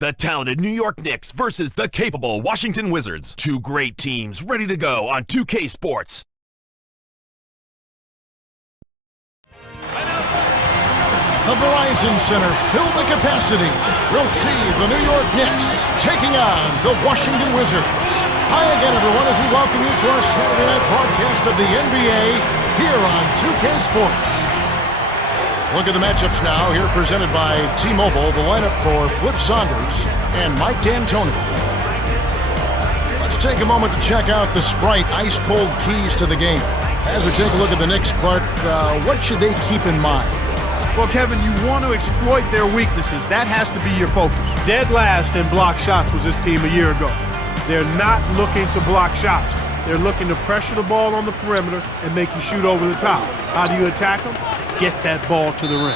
The talented New York Knicks versus the capable Washington Wizards. Two great teams ready to go on 2K Sports. The Verizon Center filled to capacity. We'll see the New York Knicks taking on the Washington Wizards. Hi again, everyone, as we welcome you to our Saturday night broadcast of the NBA here on 2K Sports. Look at the matchups now, here presented by T-Mobile, the lineup for Flip Saunders and Mike D'Antoni. Let's take a moment to check out the Sprite ice-cold keys to the game. As we take a look at the Knicks, Clark, what should they keep in mind? Well, Kevin, you want to exploit their weaknesses. That has to be your focus. Dead last in block shots was this team a year ago. They're not looking to block shots. They're looking to pressure the ball on the perimeter and make you shoot over the top. How do you attack them? Get that ball to the rim.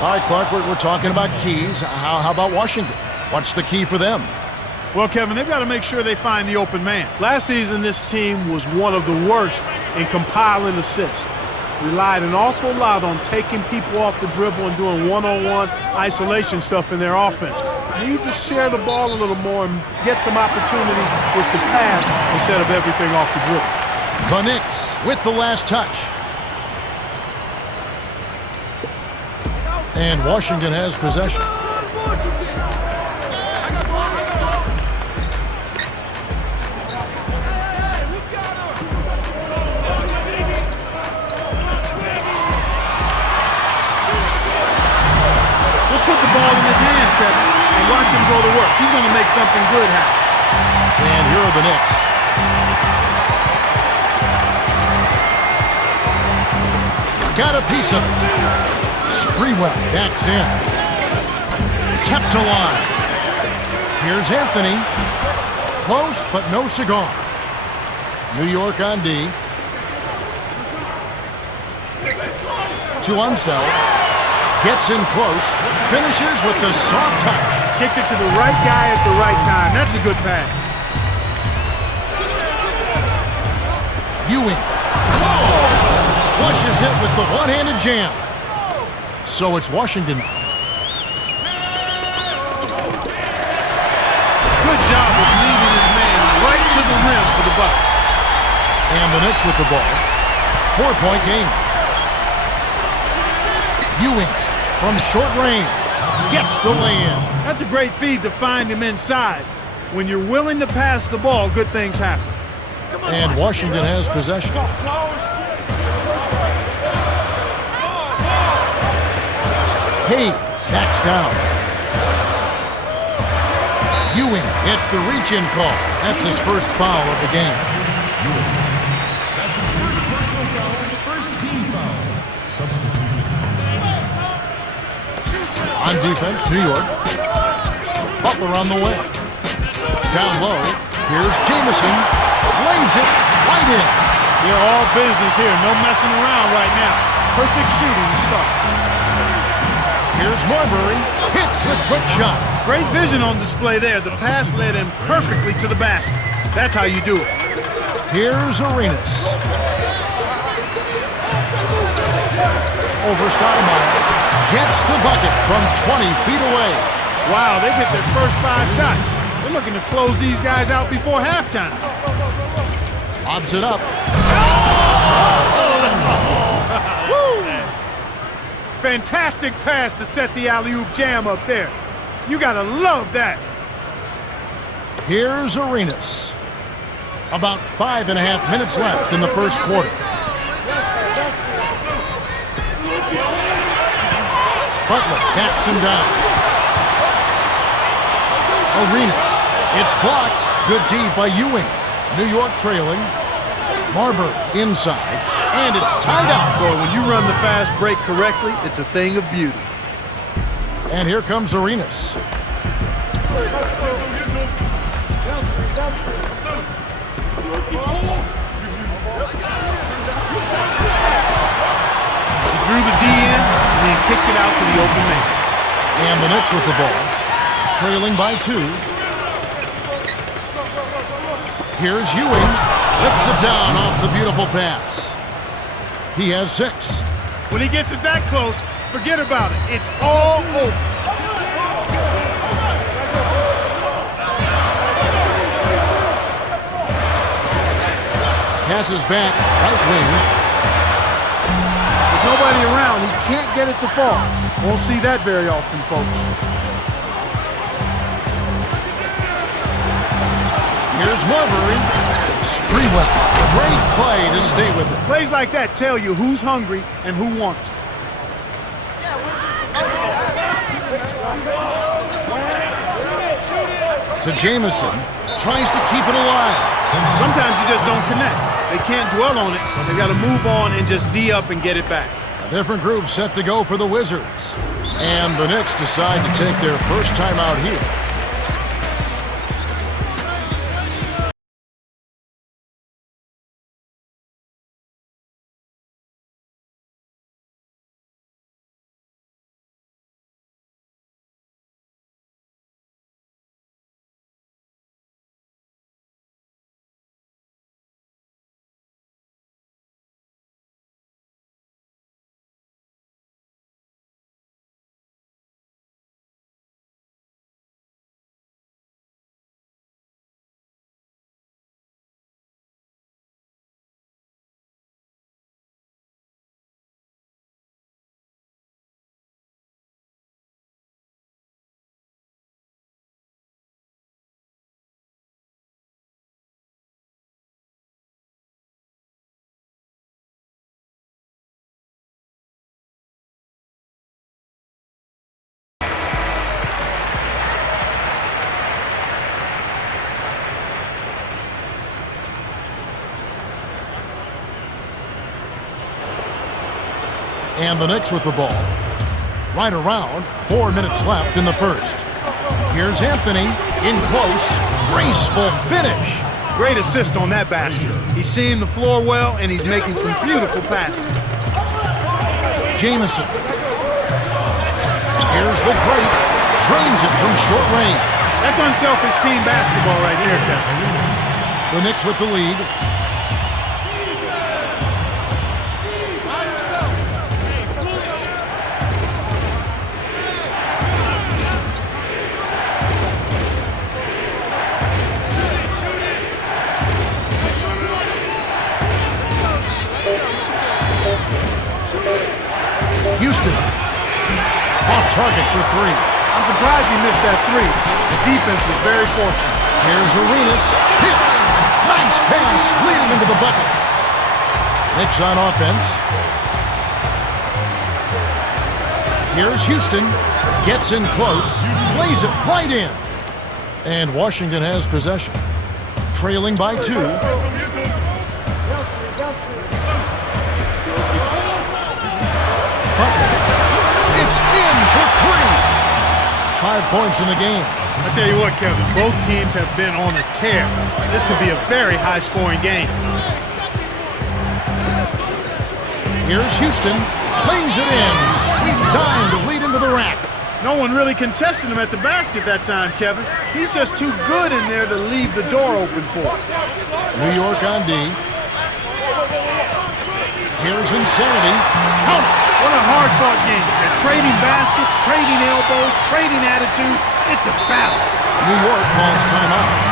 All right, Clark, we're talking about keys. How about Washington? What's the key for them? Well, Kevin, they've got to make sure they find the open man. Last season, this team was one of the worst in compiling assists. Relied an awful lot on taking people off the dribble and doing one-on-one isolation stuff in their offense. Need to share the ball a little more and get some opportunity with the pass instead of everything off the dribble. The Knicks with the last touch. And Washington has possession. And watch him go to work. He's going to make something good happen. And here are the Knicks. Got a piece of it. Sprewell backs in. Kept alive. Here's Anthony. Close, but no cigar. New York on D. To Unseld. Gets in close, finishes with the soft touch. Kicked it to the right guy at the right time. That's a good pass. Ewing. Flushes it with the one-handed jam. So it's Washington. Good job of leading his man right to the rim for the bucket. And the Knicks with the ball. 4-point game. Ewing. From short range, gets the lay-in. That's a great feed to find him inside. When you're willing to pass the ball, good things happen. And Washington has possession. Hayes backs down. Ewing gets the reach-in call. That's his first foul of the game. On defense, New York. Butler on the way. Down low. Here's Jameson. Lays it right in. They're all business here. No messing around right now. Perfect shooting to start. Here's Marbury. Hits the quick shot. Great vision on display there. The pass led him perfectly to the basket. That's how you do it. Here's Arenas. Over Stoudemire. Gets the bucket from 20 feet away. Wow, they've hit their first 5 shots. They're looking to close these guys out before halftime. Lobs it up. Fantastic pass to set the alley-oop jam up there. You gotta love that. Here's Arenas. About 5.5 minutes left in the first quarter. Butler backs him down. Arenas. It's blocked. Good D by Ewing. New York trailing. Marbury inside. And it's tied out. Boy, when you run the fast break correctly, it's a thing of beauty. And here comes Arenas. He drew the D in and then kicked it out to the open man. And the Knicks with the ball. Trailing by 2. Here's Ewing. Flips it down off the beautiful pass. He has 6. When he gets it that close, forget about it. It's all over. passes back, right wing. There's nobody around. He can't get it to fall. Won't see that very often, folks. Here's Marbury. Spree with it. Great play to stay with it. Plays like that tell you who's hungry and who wants it. To Jamison. Tries to keep it alive. Sometimes you just don't connect. They can't dwell on it, so they got to move on and just D up and get it back. A different group set to go for the Wizards. And the Knicks decide to take their first time out here. And the Knicks with the ball. Right around, 4 minutes left in the first. Here's Anthony, in close, graceful finish. Great assist on that basket. He's seeing the floor well, and he's making some beautiful passes. Jamison. Here's the great, drains it from short range. That's unselfish team basketball right there, Kevin. The Knicks with the lead. Houston, off target for three. I'm surprised he missed that three. The defense was very fortunate. Here's Arenas, hits, nice pass, leading into the bucket. Knicks on offense. Here's Houston, gets in close, lays it right in. And Washington has possession, trailing by 2. It's in for 3. 5 points in the game. I tell you what, Kevin, both teams have been on a tear. This could be a very high-scoring game. Here's Houston, plays it in, sweet dime to lead into the rack. No one really contested him at the basket that time, Kevin. He's just too good in there to leave the door open for him. New York on D. Here's Insanity, count it. What a hard-fought game. They're trading baskets, trading elbows, trading attitude. It's a battle. New York calls timeout.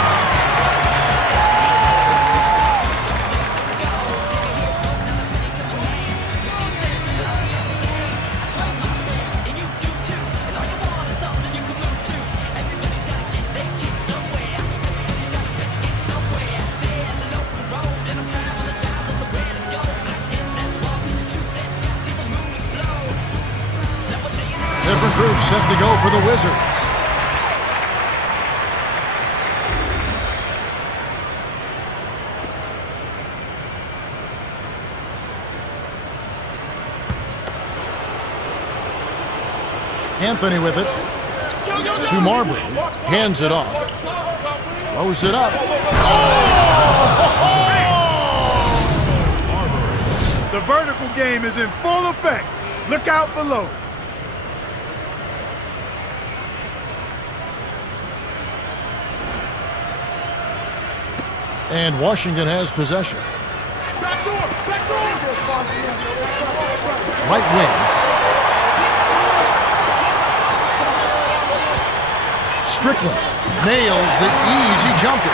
Different groups set to go for the Wizards. Anthony with it. To Marbury. Hands it off. Throws it up. Oh! The vertical game is in full effect. Look out below. And Washington has possession. Right wing. Strickland nails the easy jumper.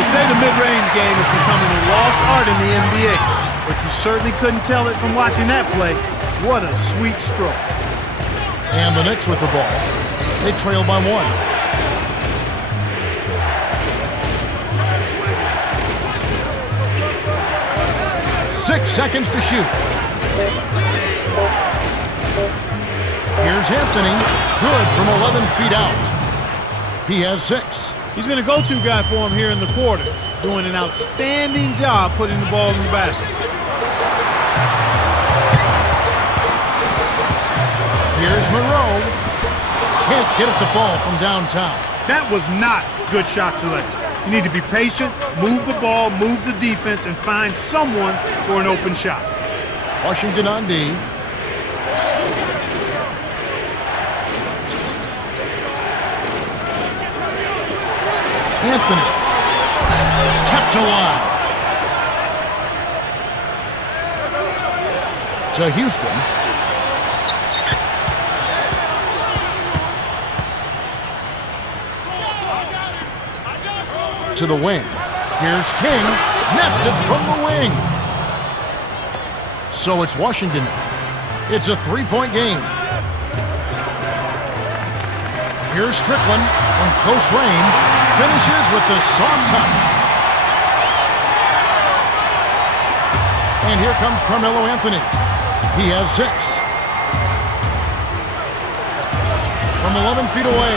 They say the mid-range game is becoming a lost art in the NBA, but you certainly couldn't tell it from watching that play. What a sweet stroke. And the Knicks with the ball. They trail by 1. Six seconds to shoot. Here's Anthony. Good from 11 feet out. He has 6. He's been a go-to guy for him here in the quarter, doing an outstanding job putting the ball in the basket. Here's Monroe. Can't get it to fall from downtown. That was not good shot selection. You need to be patient, move the ball, move the defense, and find someone for an open shot. Washington on D. Anthony. Kept alive. To Houston. To the wing. Here's King. Nets it from the wing. So it's Washington. It's a 3-point game. Here's Strickland from close range. Finishes with the soft touch. And here comes Carmelo Anthony. He has 6. From 11 feet away.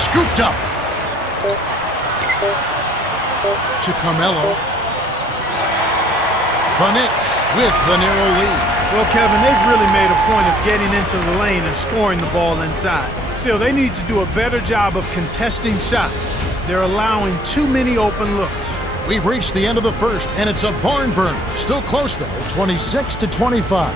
Scooped up. To Carmelo. The Knicks with the narrow lead. Well, Kevin, they've really made a point of getting into the lane and scoring the ball inside. Still, they need to do a better job of contesting shots. They're allowing too many open looks. We've reached the end of the first, and it's a barn burner. Still close, though, 26-25.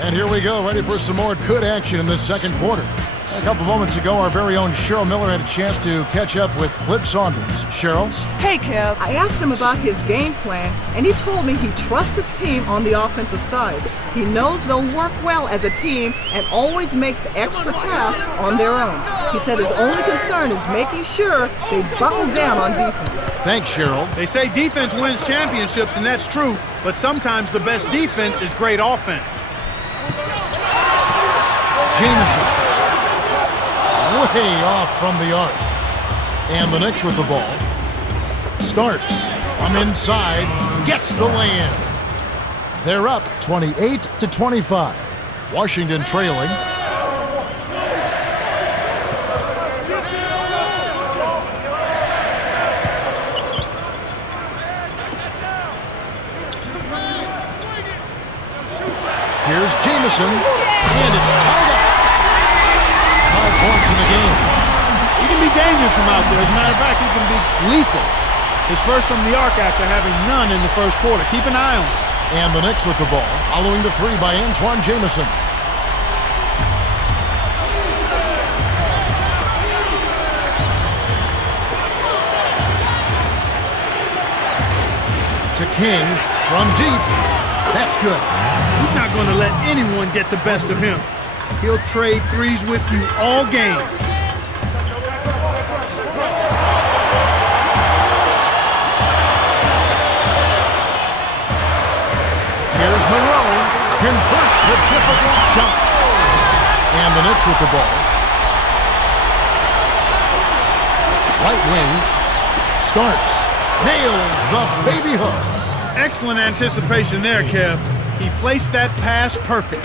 And here we go, ready for some more good action in this second quarter. A couple moments ago, our very own Cheryl Miller had a chance to catch up with Flip Saunders. Cheryl? Hey, Kev. I asked him about his game plan, and he told me he trusts his team on the offensive side. He knows they'll work well as a team and always makes the extra pass on their own. He said his only concern is making sure they buckle down on defense. Thanks, Cheryl. They say defense wins championships, and that's true, but sometimes the best defense is great offense. Jameson. Way off from the arc. And the Knicks with the ball. Starts from inside. Gets the lay-in. They're up 28-25. Washington trailing. Here's Jameson. And it's tied up. 5 points in the game. He can be dangerous from out there. As a matter of fact, he can be lethal. His first from the arc after having none in the first quarter. Keep an eye on him. And the Knicks with the ball, following the 3 by Antoine Jameson. To King from deep. That's good. He's not going to let anyone get the best of him. He'll trade threes with you all game. Here's Monroe. Converts the difficult shot. And the Knicks with the ball. Right wing. Starks. Nails the baby hook. Excellent anticipation there, Kev. He placed that pass perfect.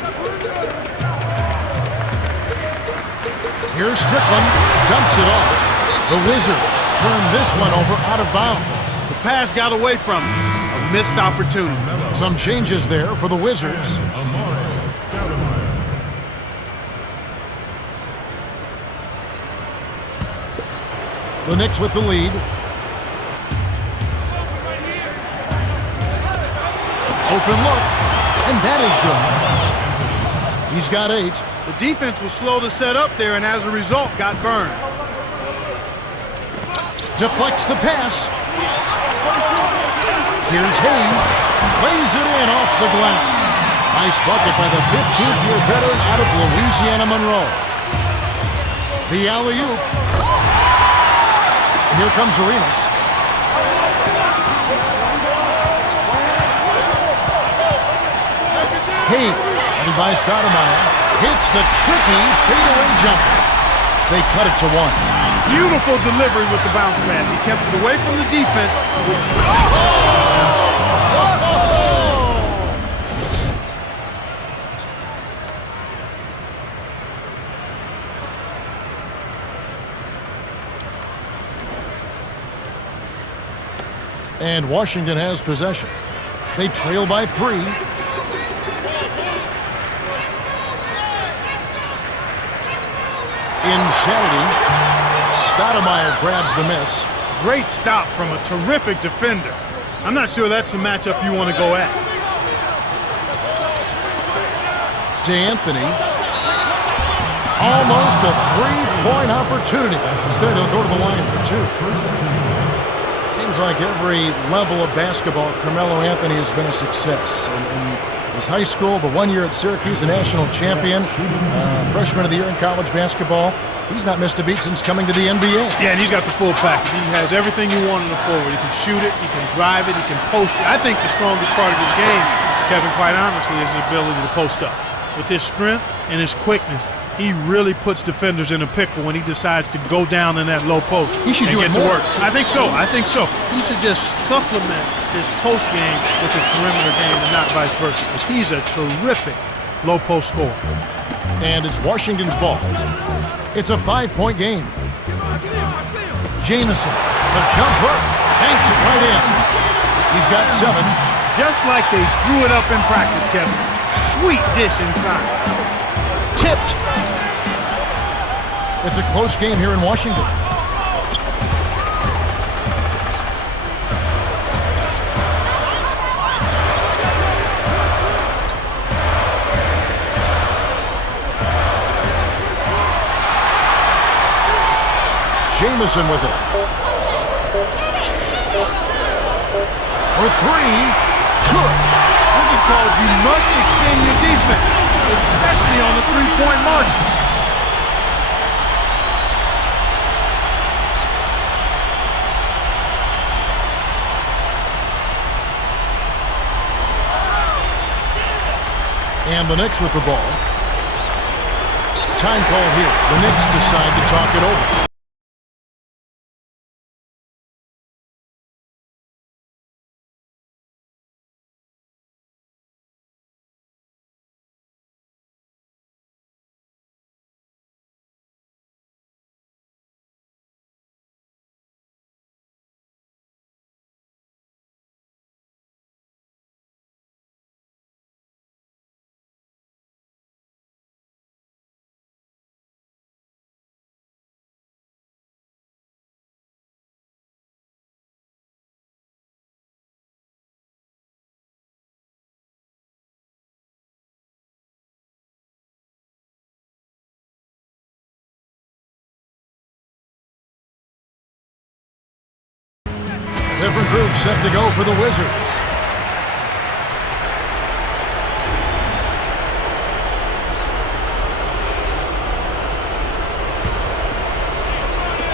Here's Strickland, dumps it off. The Wizards turn this one over out of bounds. The pass got away from him. A missed opportunity. Some changes there for the Wizards. The Knicks with the lead. Open look, and that is good. He's got 8. The defense was slow to set up there and as a result got burned. Deflects the pass. Here's Hayes. Lays it in off the glass. Nice bucket by the 15th-year veteran out of Louisiana Monroe. The alley-oop. Here comes Arenas. Hayes, and by Stoudemire, hits the tricky fadeaway jumper. They cut it to 1. Beautiful delivery with the bounce pass. He kept it away from the defense. And Washington has possession. They trail by 3. Insanity. Stoudemire grabs the miss. Great stop from a terrific defender. I'm not sure that's the matchup you want to go at. To Anthony. Almost a 3-point opportunity. Instead, he'll go to the line for 2. Seems like every level of basketball, Carmelo Anthony has been a success. In his high school, the 1 year at Syracuse, a national champion, freshman of the year in college basketball. He's not missed a beat since coming to the NBA. Yeah, and he's got the full package. He has everything you want in a forward. He can shoot it, he can drive it, he can post it. I think the strongest part of his game, Kevin, quite honestly, is his ability to post up. With his strength and his quickness, he really puts defenders in a pickle when he decides to go down in that low post. He should do it to more. work. I think so. He should just supplement his post game with his perimeter game and not vice versa, because he's a terrific low post scorer. And it's Washington's ball. It's a 5-point game. Jamison, the jumper, banks it right in. He's got 7. Just like they drew it up in practice, Kevin. Sweet dish inside. Tipped. It's a close game here in Washington. Jamison with it. For 3. Good. This is called you must extend your defense, especially on the 3-point margin. And the Knicks with the ball. Time call here. The Knicks decide to talk it over. Different groups set to go for the Wizards.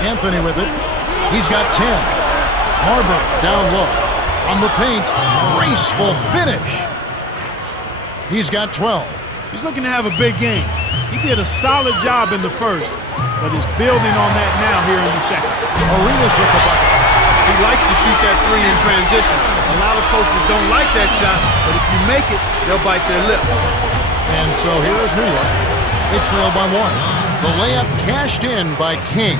Anthony with it. He's got 10. Marbury down low. On the paint. Graceful finish. He's got 12. He's looking to have a big game. He did a solid job in the first, but is building on that now here in the second. Arenas with the bucket. He likes to shoot that 3 in transition. A lot of coaches don't like that shot, but if you make it, they'll bite their lip. And so here's New York. They trail by 1. The layup cashed in by King.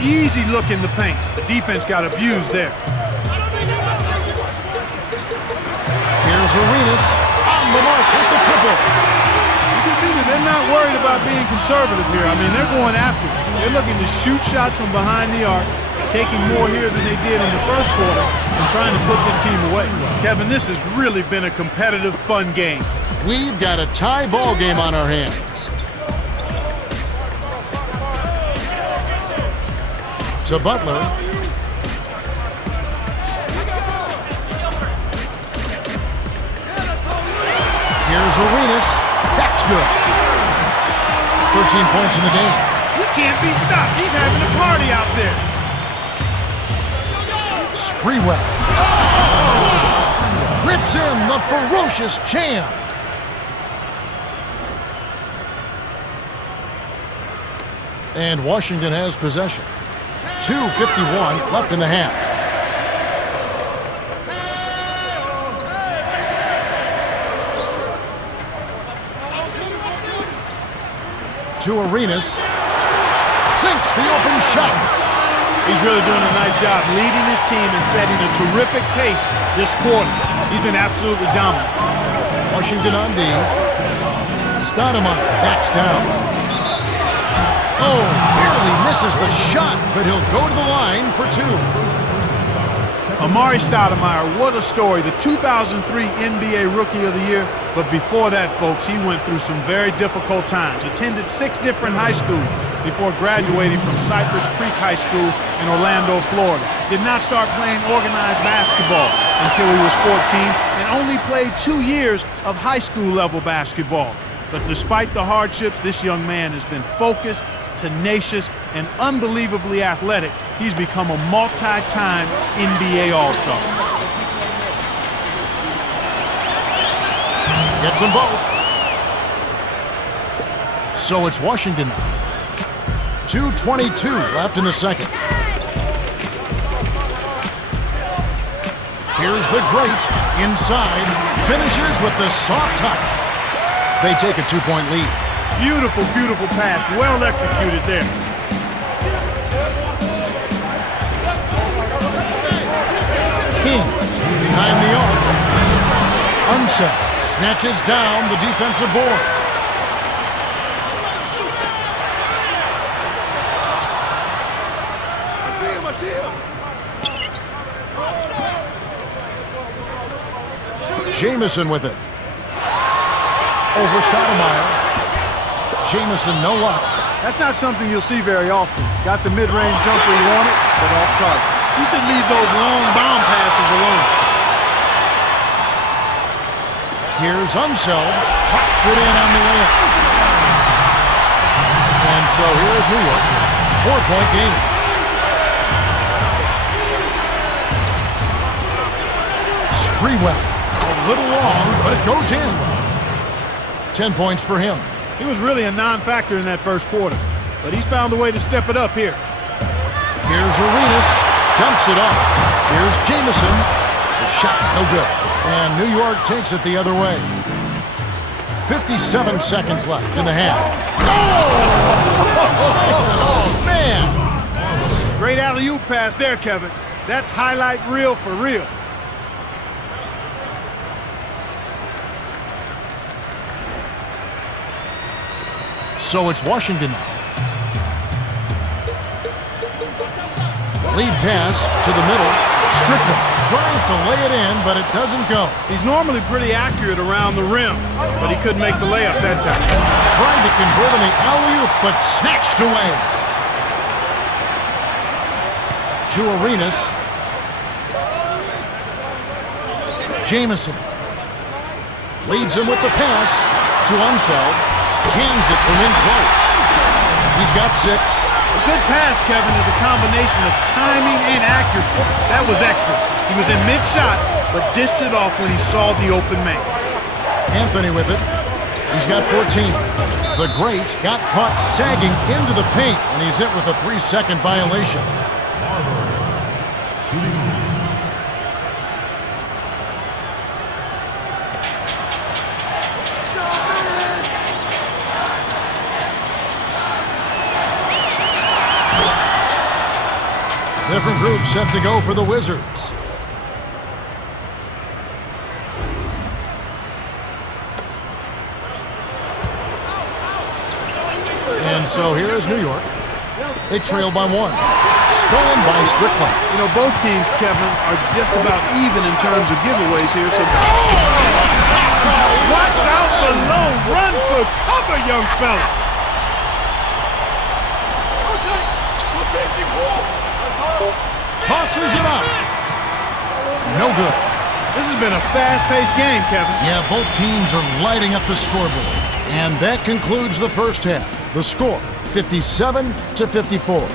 Easy look in the paint. The defense got abused there. Here's Arenas on the mark with the triple. You can see that they're not worried about being conservative here. I mean, they're going after it. They're looking to shoot shots from behind the arc, taking more here than they did in the first quarter and trying to put this team away. Kevin, this has really been a competitive, fun game. We've got a tie ball game on our hands. To Butler. Here's Arenas. That's good. 13 points in the game. He can't be stopped. He's having a party out there. Sprewell. Rips in the ferocious champ. And Washington has possession. 2:51 left in the half. To Arenas. Sinks the open shot. He's really doing a nice job leading his team and setting a terrific pace this quarter. He's been absolutely dominant. Washington on D. Stoudemire backs down. Oh, barely misses the shot, but he'll go to the line for two. Amari Stoudemire, what a story. The 2003 NBA Rookie of the Year. But before that, folks, he went through some very difficult times. Attended 6 different high schools before graduating from Cypress Creek High School in Orlando, Florida. Did not start playing organized basketball until he was 14 and only played 2 years of high school level basketball. But despite the hardships, this young man has been focused, tenacious, and unbelievably athletic. He's become a multi-time NBA All-Star. Gets them both. So it's Washington. 2:22 left in the second. Here's the great inside. Finishes with the soft touch. They take a 2-point lead. Beautiful, beautiful pass. Well executed there. King behind the arc. Unset snatches down the defensive board. Jamison with it. Over Stoudemire. Jamison, no luck. That's not something you'll see very often. Got the mid-range jumper he wanted, but off target. He should leave those long bomb passes alone. Here's Unseld. Pops it in on the layup. And so here's New York. 4-point game. Sprewell. A little long, but it goes in. 10 points for him. He was really a non-factor in that first quarter, but he's found a way to step it up here. Here's Arenas. Dumps it off. Here's Jamison. The shot, no good. And New York takes it the other way. 57 seconds left in the half. Oh, man! Great alley-oop pass there, Kevin. That's highlight reel for real. So it's Washington now. Lead pass to the middle. Strickland tries to lay it in, but it doesn't go. He's normally pretty accurate around the rim, but he couldn't make the layup that time. Tried to convert on the alley-oop, but snatched away. To Arenas. Jamison leads him with the pass to Unseld. Hands it from in close. He's got 6. A good pass, Kevin, is a combination of timing and accuracy. That was excellent. He was in mid-shot, but dished it off when he saw the open man. Anthony with it. He's got 14. The great got caught sagging into the paint, and he's hit with a 3-second violation. Different group set to go for the Wizards. And so here is New York. They trail by 1. Stolen by Strickland. You know, both teams, Kevin, are just about even in terms of giveaways here. So watch out below. Run for cover, young fella. Tosses it up. No good. This has been a fast-paced game, Kevin. Yeah, both teams are lighting up the scoreboard. And that concludes the first half. The score, 57-54.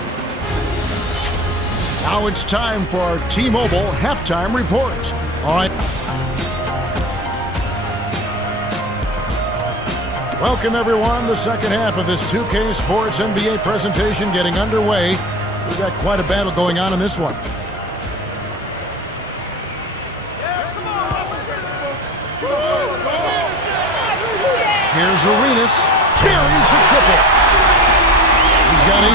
Now it's time for our T-Mobile halftime report. All right. Welcome, everyone. The second half of this 2K Sports NBA presentation getting underway. We've got quite a battle going on in this one. Here's Arenas. Buries the triple. He's got 18.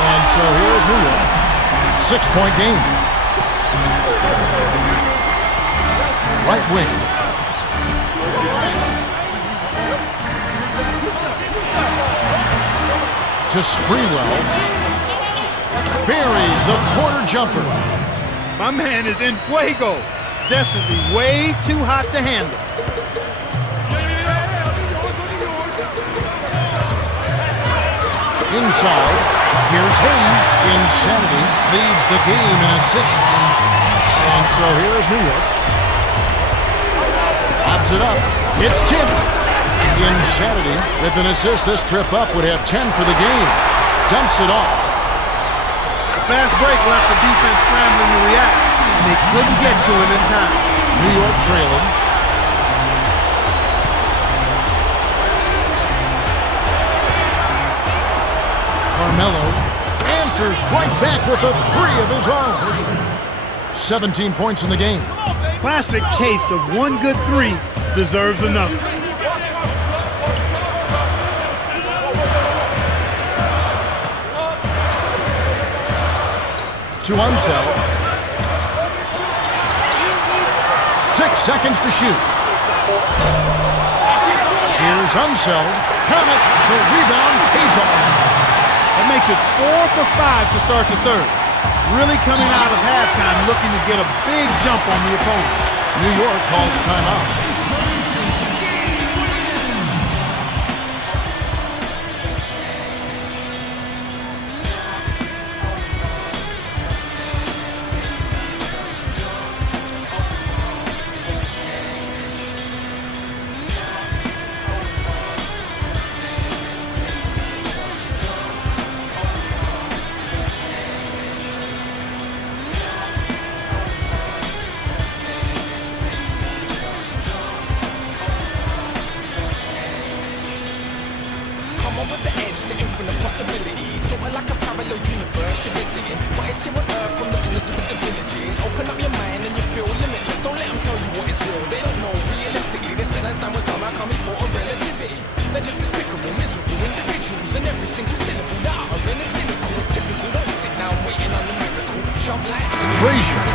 And so here's New York. 6-point game. Right wing. To Sprewell. Buries the corner jumper. My man is in fuego. Definitely way too hot to handle. Inside, here's Hayes. Insanity leads the game in assists. And so here's New York. Pops it up. It's tipped. Insanity with an assist. This trip up would have 10 for the game. Dumps it off. The fast break left the defense scrambling to react, and they couldn't get to it in time. New York trailing. Carmelo answers right back with a three of his own. 17 points in the game. Classic case of one good three deserves another. To Unseld. 6 seconds to shoot. Here's Unseld. Count it. The rebound pays off. That makes it 4 for 5 to start the third. Really coming out of halftime looking to get a big jump on the opponent. New York calls timeout.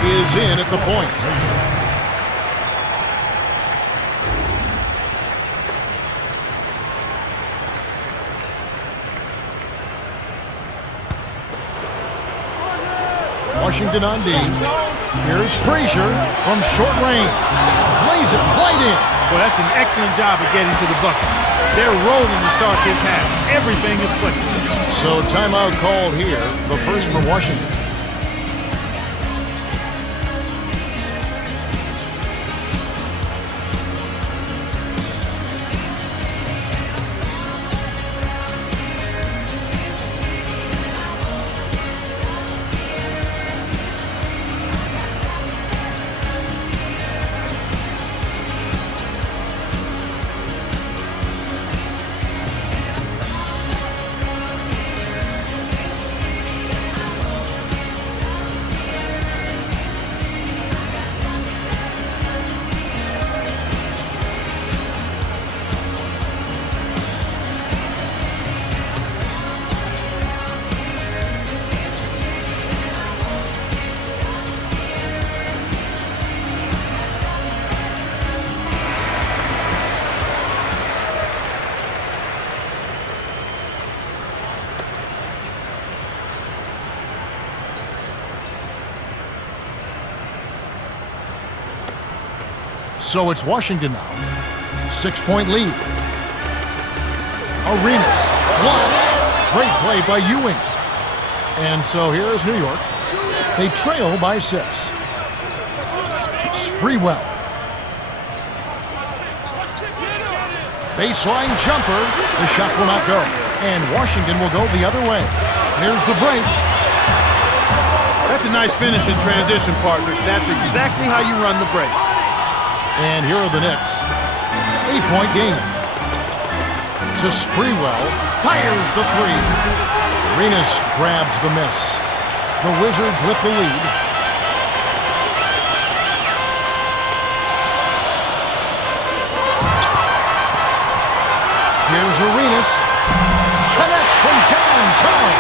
Is in at the point. Washington on D. Here's Frazier from short range. Lays it right in. Well, that's an excellent job of getting to the bucket. They're rolling to start this half. Everything is clicking. So timeout called here. The first for Washington. So it's Washington now. 6-point lead. Arenas blocked. Great play by Ewing. And so here's New York. They trail by 6. Sprewell. Baseline jumper. The shot will not go. And Washington will go the other way. Here's the break. That's a nice finish in transition, partner. That's exactly how you run the break. And here are the Knicks. 8-point game. To Sprewell. Fires the three. Arenas grabs the miss. The Wizards with the lead. Here's Arenas. Connects from downtown.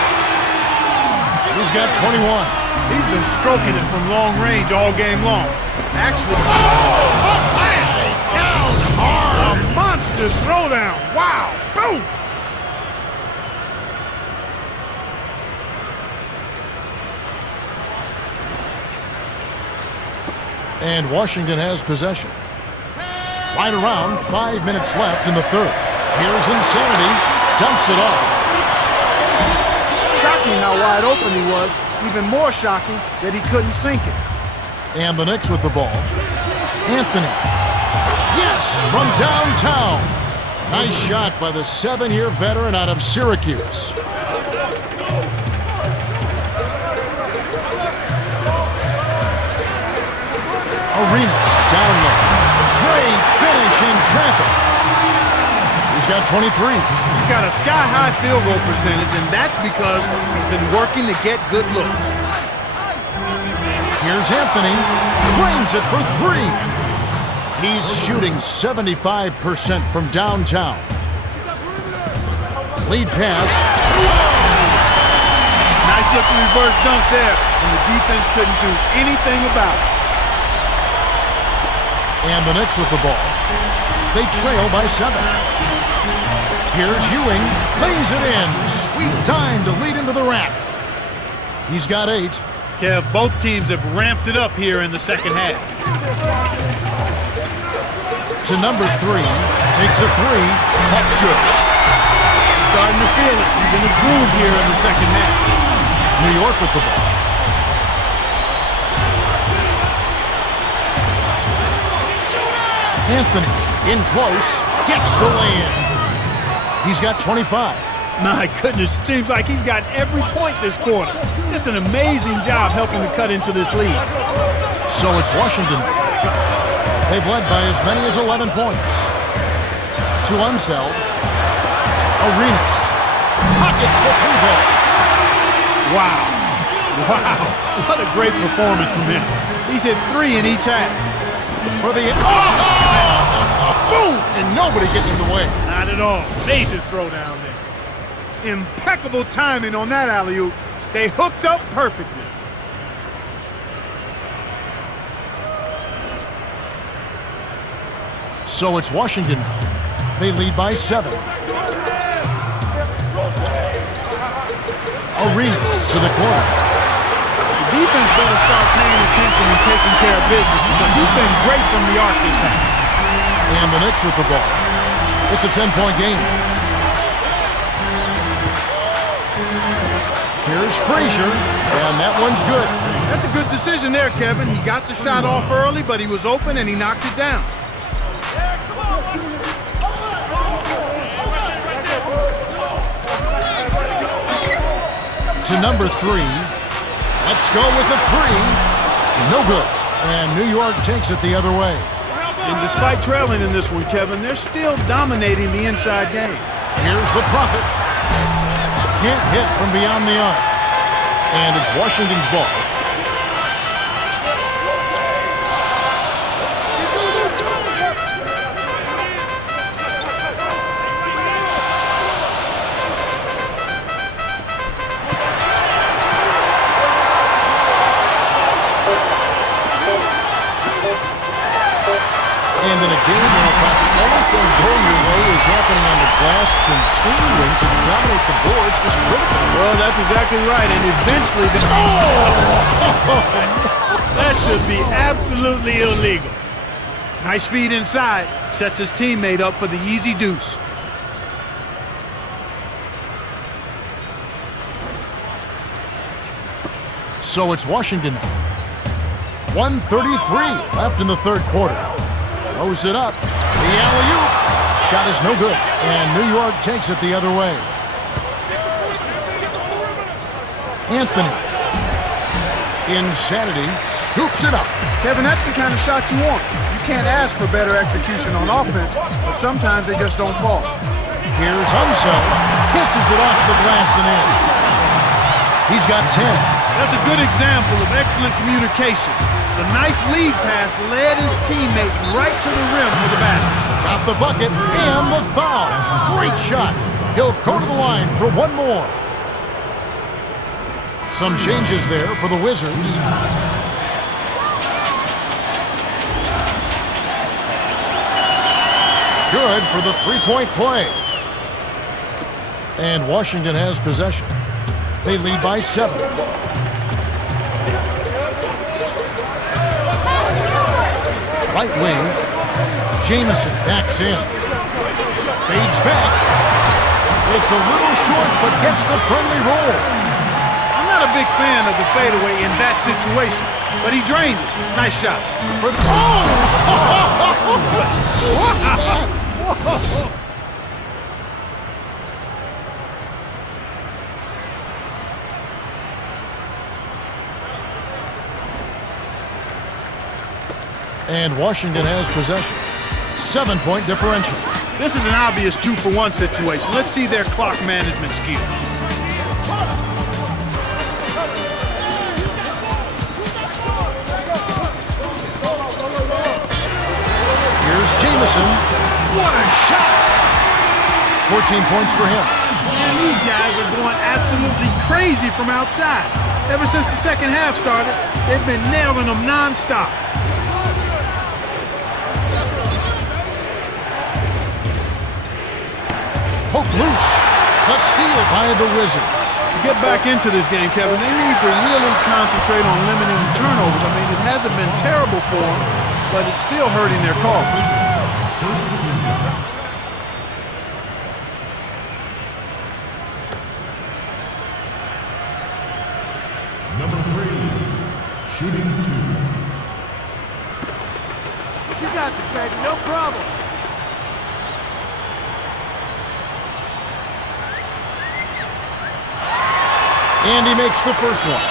He's got 21. He's been stroking it from long range all game long. Actually, Down hard. a monster throwdown. Wow. Boom. And Washington has possession. Right around 5 minutes left in the third. Here's Insanity. Dumps it off. Shocking how wide open he was. Even more shocking that he couldn't sink it. And the Knicks with the ball. Anthony. Yes, from downtown. Nice shot by the 7-year veteran out of Syracuse. Arenas down low. Great finish in traffic. He's got 23. He's got a sky-high field goal percentage, and that's because he's been working to get good looks. Here's Anthony. Drains it for three. He's shooting 75% from downtown. Lead pass. Nice looking reverse dunk there, and the defense couldn't do anything about it. And the Knicks with the ball. They trail by 7. Here's Ewing. Lays it in. Sweet time to lead into the rack. He's got 8. Kev, both teams have ramped it up here in the second half. To number 3. Takes a 3. That's good. Starting to feel it. He's in the groove here in the second half. New York with the ball. Anthony in close. Gets the lay-in. He's got 25. My goodness, it seems like he's got every point this quarter. Just an amazing job helping to cut into this lead. So it's Washington. They've led by as many as 11 points. To Unseld. Arenas. Pockets the 3-ball. Wow. Wow. What a great performance from him. He's hit 3 in each half. For the... Boom! And nobody gets in the way. Not at all. Major throwdown there. Impeccable timing on that alley-oop. They hooked up perfectly. So it's Washington now. They lead by 7. Arenas to the corner. The defense better start paying attention and taking care of business because he's been great from the arc this half. And the Knicks with the ball. It's a 10-point game. Here's Frazier, and that one's good. That's a good decision there, Kevin. He got the shot off early, but he was open and he knocked it down. To number 3. Let's go with the 3. No good. And New York takes it the other way. And despite trailing in this one, Kevin, they're still dominating the inside game. Here's the Prophet. Can't hit from beyond the arc. And it's Washington's ball. And in a game where about everything going your way is happening on the glass, continuing to dominate the boards is critical. Well, that's exactly right. And eventually, that should be absolutely illegal. Nice feed inside. Sets his teammate up for the easy deuce. So it's Washington now. 1:33 left in the third quarter. Throws it up. The alley-oop. Shot is no good. And New York takes it the other way. Anthony. Insanity scoops it up. Kevin, that's the kind of shot you want. You can't ask for better execution on offense, but sometimes they just don't fall. Here's Hunso. Kisses it off the glass and in. He's got 10. That's a good example of excellent communication. The nice lead pass led his teammate right to the rim for the basket. Got the bucket and the foul. Great shot. He'll go to the line for one more. Some changes there for the Wizards. Good for the three-point play. And Washington has possession. They lead by 7. Right wing. Jamison backs in. Fades back. It's a little short, but gets the friendly roll. I'm not a big fan of the fadeaway in that situation, but he drained it. Nice shot. Oh! And Washington has possession. 7-point differential. This is an obvious 2-for-1 situation. Let's see their clock management skills. Here's Jamison. What a shot! 14 points for him. And these guys are going absolutely crazy from outside. Ever since the second half started, they've been nailing them nonstop. Poke loose. The steal by the Wizards. To get back into this game, Kevin, they need to really concentrate on limiting the turnovers. I mean, it hasn't been terrible for them, but it's still hurting their cause. Number 3, shooting 2. You got this, baby, no problem. And he makes the first one.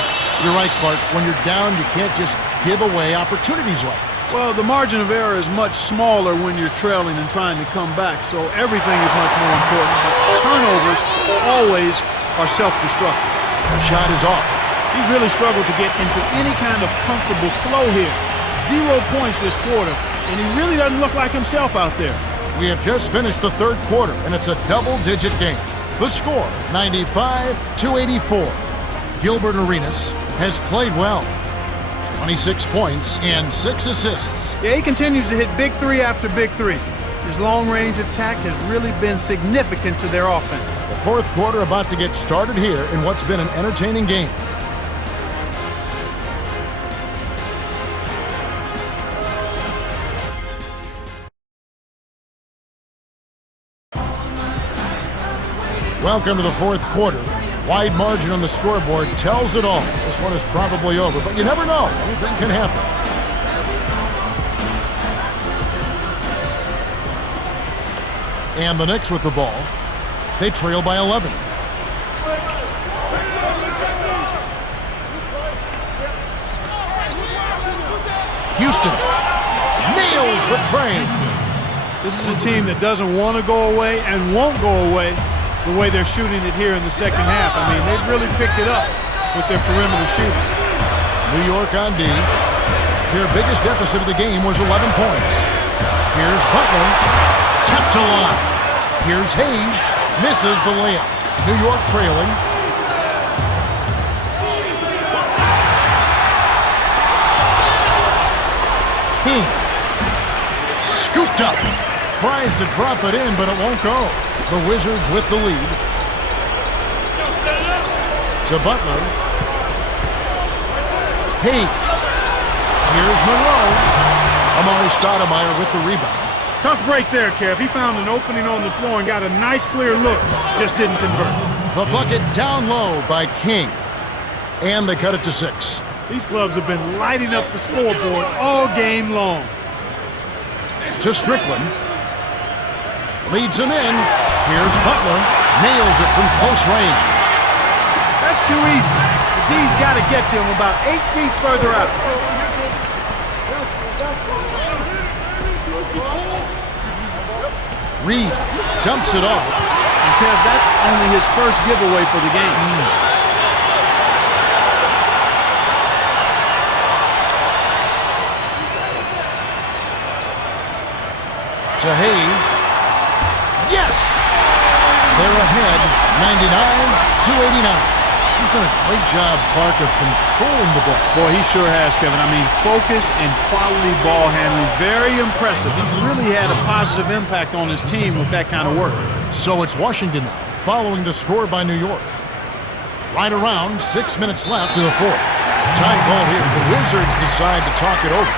You're right, Clark. When you're down, you can't just give away opportunities like that. Well, the margin of error is much smaller when you're trailing and trying to come back, so everything is much more important. But turnovers always are self-destructive. The shot is off. He's really struggled to get into any kind of comfortable flow here. 0 points this quarter, and he really doesn't look like himself out there. We have just finished the third quarter, and it's a double-digit game. The score, 95-84. Gilbert Arenas has played well. 26 points and 6 assists. Yeah, he continues to hit big three after big three. His long-range attack has really been significant to their offense. The fourth quarter about to get started here in what's been an entertaining game. Welcome to the fourth quarter. Wide margin on the scoreboard tells it all. This one is probably over, but you never know. Anything can happen. And the Knicks with the ball. They trail by 11. Houston nails the train. This is a team that doesn't want to go away and won't go away the way they're shooting it here in the second half. I mean, they've really picked it up with their perimeter shooting. New York on D. Their biggest deficit of the game was 11 points. Here's Butler, kept alive. Here's Hayes, misses the layup. New York trailing. King, scooped up. Tries to drop it in, but it won't go. The Wizards with the lead. To Butler. Hayes. Here's Monroe. Amari Stoudemire with the rebound. Tough break there, Kev. He found an opening on the floor and got a nice clear look. Just didn't convert. The bucket down low by King. And they cut it to 6. These clubs have been lighting up the scoreboard all game long. To Strickland. Leads him in. Here's Butler. Nails it from close range. That's too easy. The D's got to get to him about 8 feet further out. Reed dumps it off. And Kev, that's only his first giveaway for the game. To Hayes. Yes! They're ahead, 99-89. He's done a great job, Clark, of controlling the ball. Boy, he sure has, Kevin. I mean, focus and quality ball handling, very impressive. He's really had a positive impact on his team with that kind of work. So it's Washington now, following the score by New York. Right around 6 minutes left in the fourth. Time ball here. The Wizards decide to talk it over.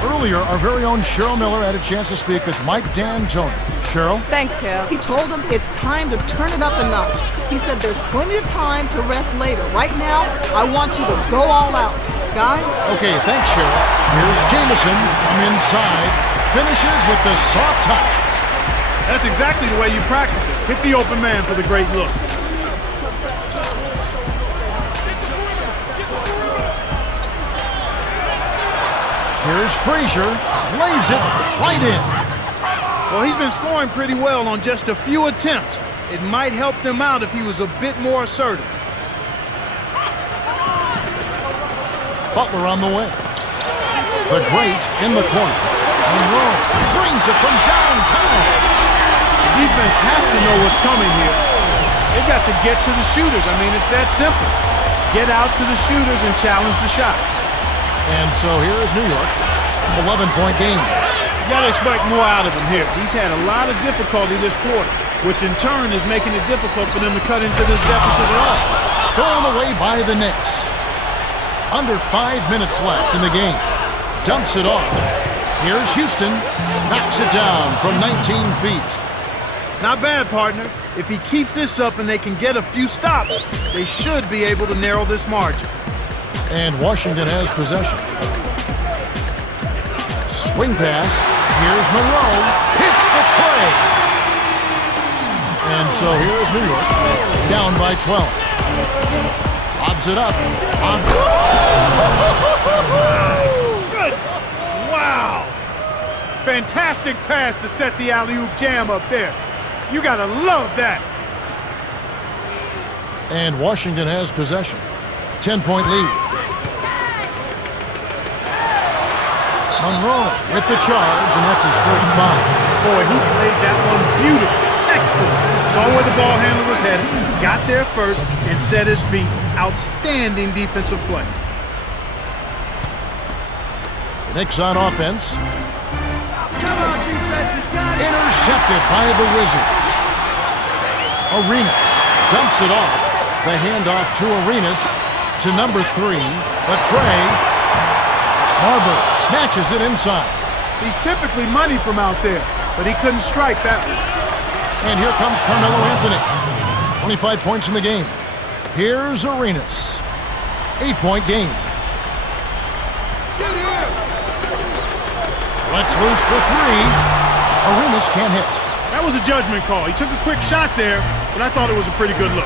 Earlier, our very own Cheryl Miller had a chance to speak with Mike D'Antoni. Cheryl? Thanks, Kev. He told them it's time to turn it up a notch. He said there's plenty of time to rest later. Right now, I want you to go all out. Guys? Okay, thanks, Cheryl. Here's Jameson from inside. Finishes with the soft touch. That's exactly the way you practice it. Hit the open man for the great look. Here's Frazier, lays it right in. Well, he's been scoring pretty well on just a few attempts. It might help him out if he was a bit more assertive. Butler on the way. The great in the corner. Monroe brings it from downtown. The defense has to know what's coming here. They've got to get to the shooters. I mean, it's that simple. Get out to the shooters and challenge the shot. And so here is New York, 11-point game. You got to expect more out of him here. He's had a lot of difficulty this quarter, which in turn is making it difficult for them to cut into this deficit at all. Stolen away by the Knicks. Under 5 minutes left in the game. Dumps it off. Here's Houston. Knocks it down from 19 feet. Not bad, partner. If he keeps this up and they can get a few stops, they should be able to narrow this margin. And Washington has possession. Swing pass. Here's Monroe. Hits the tray. And so here's New York. Down by 12. Lobs it up. Good. Wow. Fantastic pass to set the alley-oop jam up there. You gotta love that. And Washington has possession. 10-point lead. Monroe with the charge, and that's his first foul. Boy, he played that one beautifully. Textbook. Saw where the ball handler was headed, got there first, and set his feet. Outstanding defensive play. Knicks on offense. Intercepted by the Wizards. Arenas dumps it off. The handoff to Arenas to number 3. The tray. Barber snatches it inside. He's typically money from out there, but he couldn't strike that one. And here comes Carmelo Anthony. 25 points in the game. Here's Arenas. 8-point game. Let's loose for 3. Arenas can't hit. That was a judgment call. He took a quick shot there, but I thought it was a pretty good look.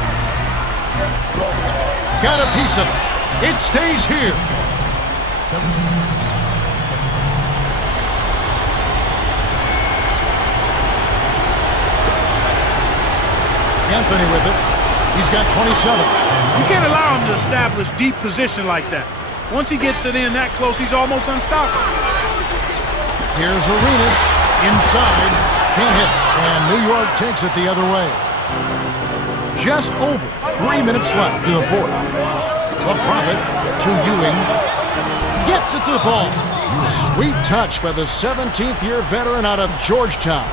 Got a piece of it. It stays here. Anthony with it. He's got 27. You can't allow him to establish deep position like that. Once he gets it in that close, he's almost unstoppable. Here's Arenas inside. Can't hit. And New York takes it the other way. Just over 3 minutes left to the fourth. The Prophet to Ewing. Gets it to the ball. Sweet touch by the 17th year veteran out of Georgetown.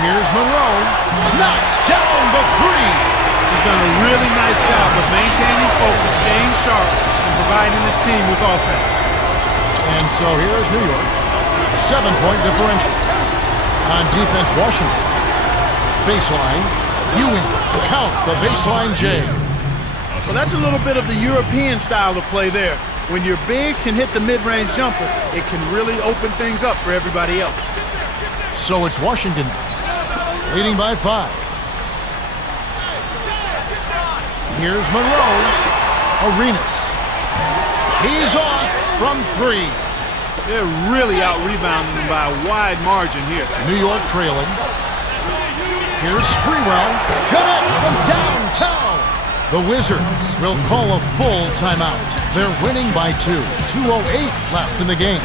Here's Monroe. Knocks down the three. He's done a really nice job of maintaining focus, staying sharp, and providing his team with offense. And so here's New York. 7-point differential. On defense, Washington. Baseline, Ewing. Count the baseline J. Well, that's a little bit of the European style of play there. When your bigs can hit the mid-range jumper, it can really open things up for everybody else. So it's Washington leading by 5. Here's Monroe. Arenas. He's off from 3. They're really out-rebounding them by a wide margin here. New York trailing. Here's Sprewell. Connects from downtown. The Wizards will call a full timeout. They're winning by 2. 2:08 left in the game.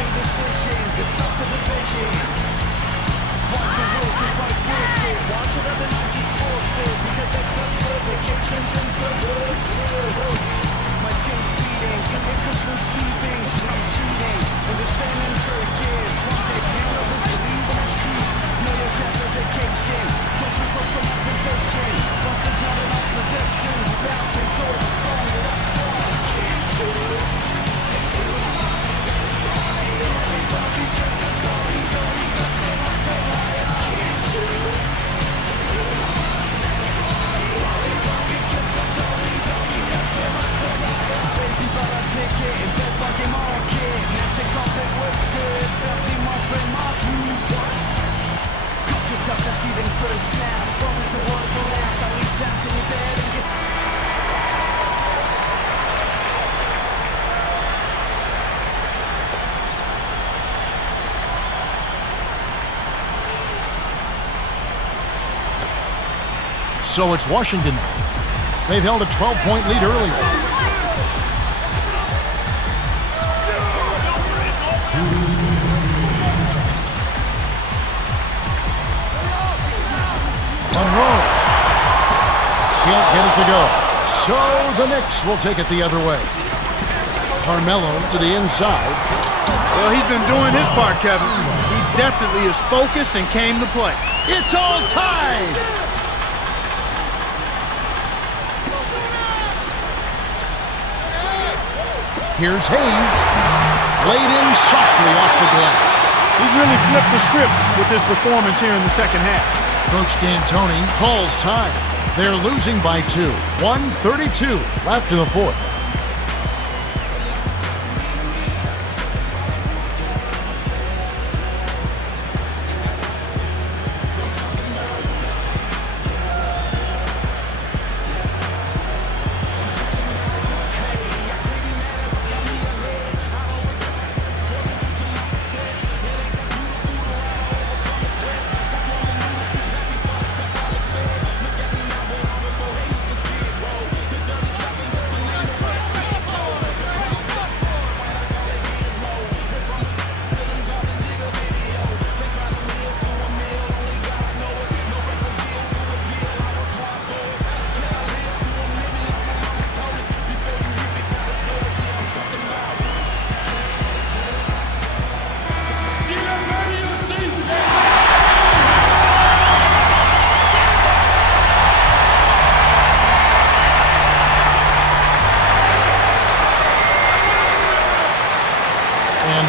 So it's Washington. They've held a 12-point lead earlier. Monroe can't get it to go. So the Knicks will take it the other way. Carmelo to the inside. Well, he's been doing his part, Kevin. He definitely is focused and came to play. It's all tied. Here's Hayes. Laid in softly off the glass. He's really flipped the script with his performance here in the second half. Coach D'Antoni calls time. They're losing by 2. 1:32 left in the fourth.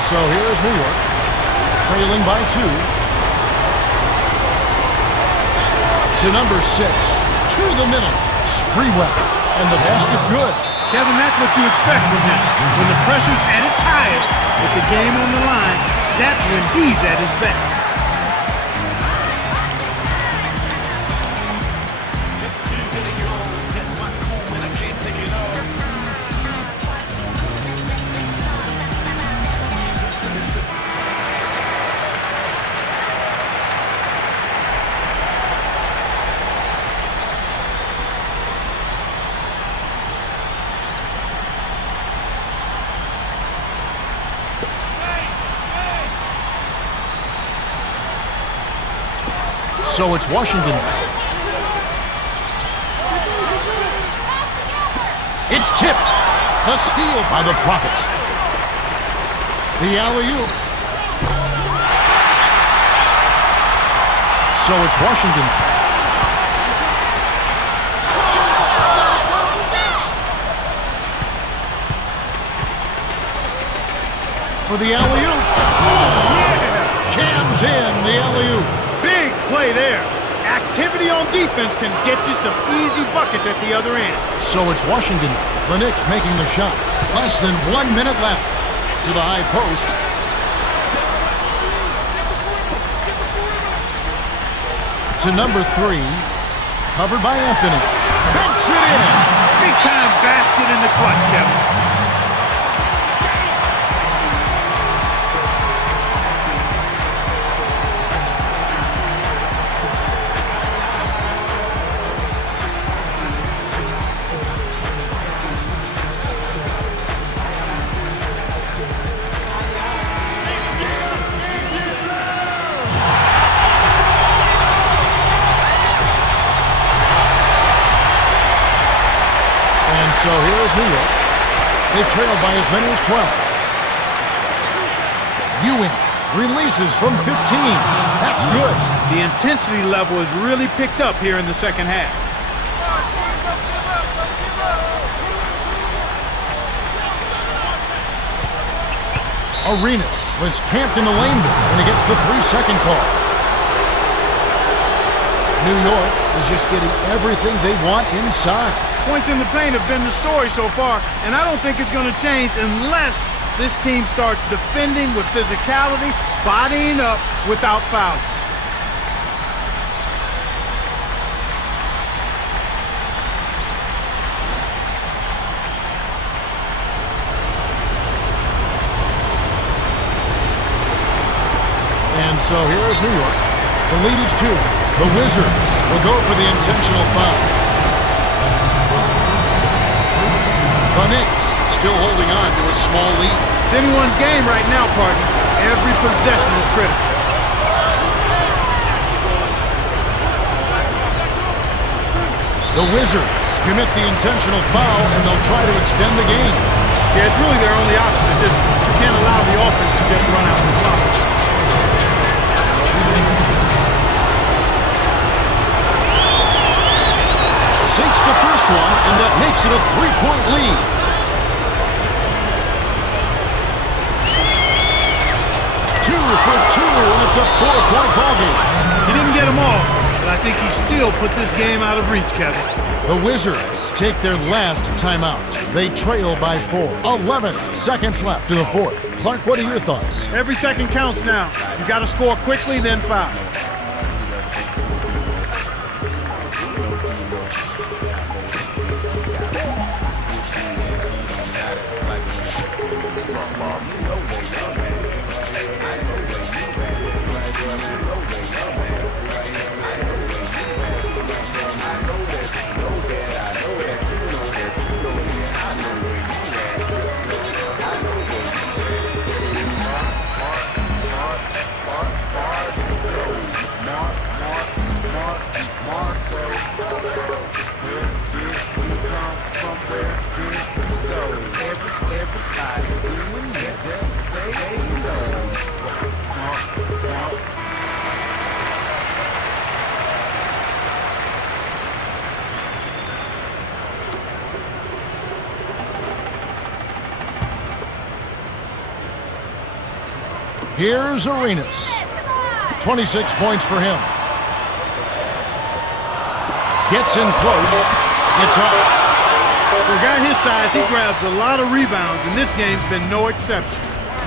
So here's New York, trailing by 2. To number 6, to the middle, Sprewell, and the basket good. Kevin, that's what you expect from him. When the pressure's at its highest, with the game on the line, that's when he's at his best. So it's Washington. It's tipped. The steal by the Profits. The alley-oop. So it's Washington. For the alley-oop. Jams in the alley-oop. Big play there. Activity on defense can get you some easy buckets at the other end. So it's Washington. The Knicks making the shot. Less than 1 minute left. To the high post. To number 3. Covered by Anthony. Banks it in. Big time basket in the clutch, Kevin. So here is New York. They trail by as many as 12. Ewing releases from 15. That's good. The intensity level has really picked up here in the second half. Arenas was camped in the lane and he gets the 3-second call. New York is just getting everything they want inside. Points in the paint have been the story so far, and I don't think it's going to change unless this team starts defending with physicality, bodying up without fouling. And so here is New York. The lead is 2. The Wizards will go for the intentional foul. The Knicks still holding on to a small lead. It's anyone's game right now, partner. Every possession is critical. The Wizards commit the intentional foul, and they'll try to extend the game. Yeah, it's really their only option at this point. You can't allow the offense to just run out the clock. Sinks the first one, and that makes it a 3-point lead. Two for 2, and it's a 4-point ballgame. He didn't get them all, but I think he still put this game out of reach, Kevin. The Wizards take their last timeout. They trail by 4. 11 seconds left to the 4th. Clark, what are your thoughts? Every second counts now. You got to score quickly, then foul. Here's Arenas. 26 points for him. Gets in close. It's up. For a guy his size, he grabs a lot of rebounds, and this game's been no exception.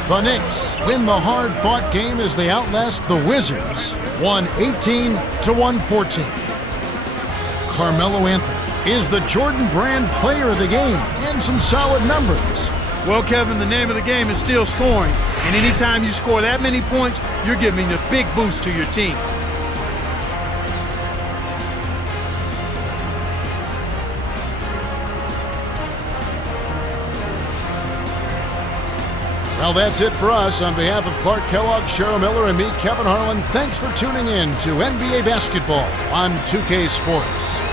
The Knicks win the hard-fought game as they outlast the Wizards, 118-114. Carmelo Anthony is the Jordan Brand player of the game, and some solid numbers. Well, Kevin, the name of the game is still scoring, and anytime you score that many points, you're giving a big boost to your team. Well, that's it for us. On behalf of Clark Kellogg, Cheryl Miller, and me, Kevin Harlan, thanks for tuning in to NBA Basketball on 2K Sports.